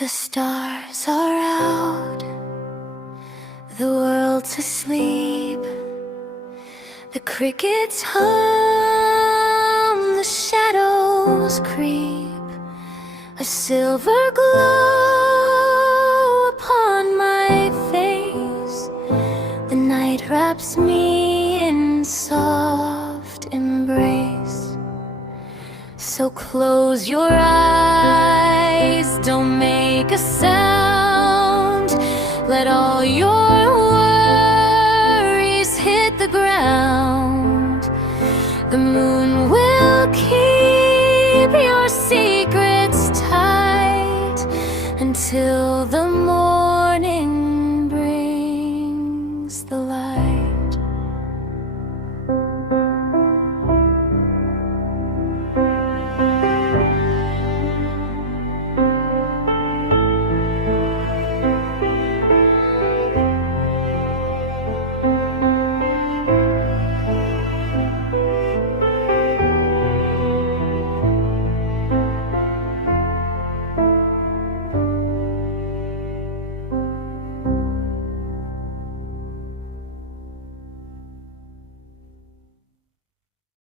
The stars are out, the world's asleep. The crickets hum, the shadows creep. A silver glow upon my face. The night wraps me in soft embrace. So close your eyes, don't make a sound. Let all your worries hit the ground. The moon will keep your secrets tight until the morning.